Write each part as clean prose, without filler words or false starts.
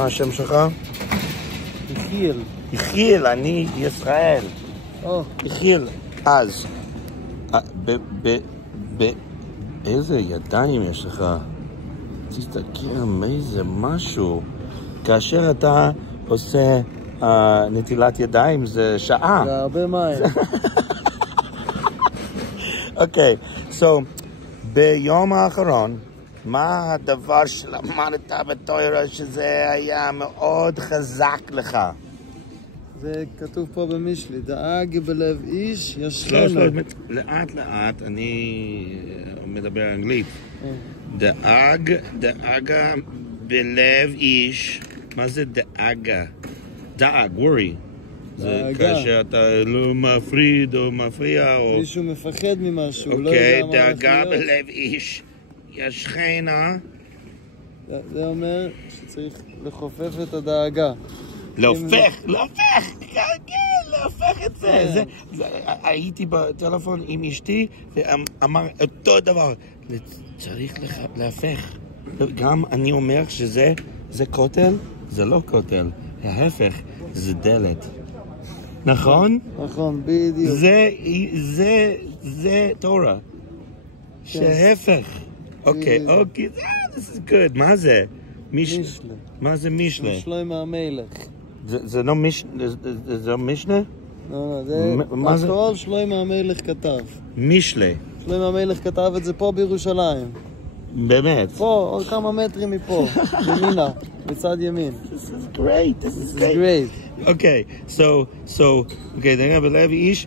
מה השם שלך? יחיאל. יחיאל, אני ישראל. יחיאל. אז, איזה ידיים יש לך? תסתכל מאיזה משהו. כאשר אתה עושה נטילת ידיים זה שעה. זה הרבה מים. אוקיי, so, ביום האחרון, מה הדבר שלמדת בתורה שזה היה מאוד חזק לך? זה כתוב פה במשלי, דאג בלב איש ישכנו. לאט לאט אני מדבר אנגלית. דאגה בלב איש. מה זה דאגה? דאג, worry. זה כאשר אתה לא מפריד או מפריע או... מישהו מפחד ממשהו, לא אוקיי, יודע מה הולך דאגה להיות. בלב איש ישכנה. זה אומר שצריך לחופף את הדאגה. להופך את זה. הייתי בטלפון עם אשתי ואמר אותו דבר. צריך להפך. גם אני אומר שזה כותל, זה לא כותל. ההפך, זה דלת. נכון? נכון, בדיוק. זה תורה. שההפך. אוקיי, this is good. מה זה? משלה. מה זה משלה? שלמה המלך. זה לא משנה? לא, זה הכל שלמה המלך כתב. משלה. שלמה המלך כתב את זה פה בירושלים. באמת? פה, עוד כמה מטרים מפה. ימינה, בצד ימין. This is great. Okay, so, דאגה בלב איש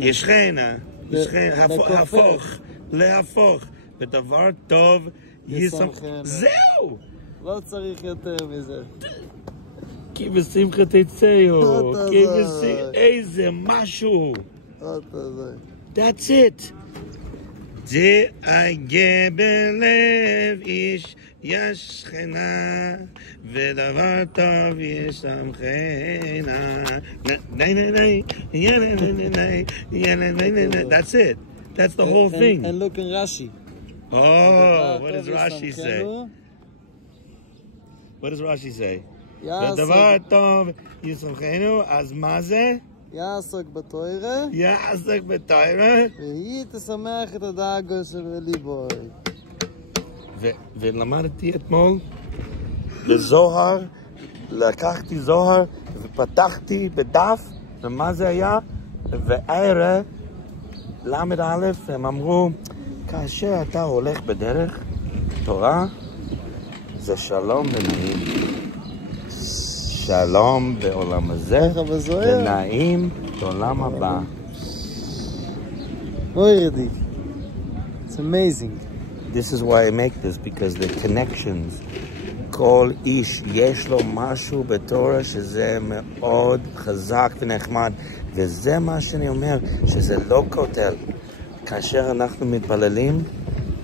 ישכנה. להפוך. ודבר טוב ישמחנה. זהו! לא צריך יותר מזה. כי בשמחה תצאו. איזה משהו. That's it. דאגה בלב איש ישכנה ודבר טוב ישמחנה. That's it. That's the whole thing. And look in Rashi. Oh, what does Rashi say? What does Rashi say? ודבר טוב ישמחנו, אז מה זה? יעסוק בתורה. יעסוק בתורה. והיא תשמח את הדאגה של ליבוי. ולמדתי אתמול בזוהר, לקחתי זוהר ופתחתי בדף, ומה זה היה? וערב למד א' הם אמרו, כאשר אתה הולך בדרך תורה, זה שלום ונעים. שלום בעולם הזה, ונעים בעולם הבא. Already. It's amazing. This is why I make this, because the connections. כל איש יש לו משהו בתורה שזה מאוד חזק ונחמד. וזה מה שאני אומר, שזה לא כותל. כאשר אנחנו מתפללים,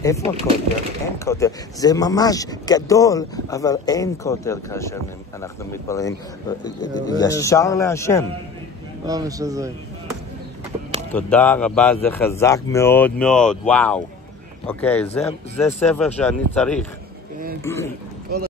איפה הכותל? אין כותל. זה ממש גדול, אבל אין כותל כאשר אנחנו מתפללים. ישר להשם. ממש הזה. תודה רבה, זה חזק מאוד מאוד, וואו. אוקיי, זה ספר שאני צריך.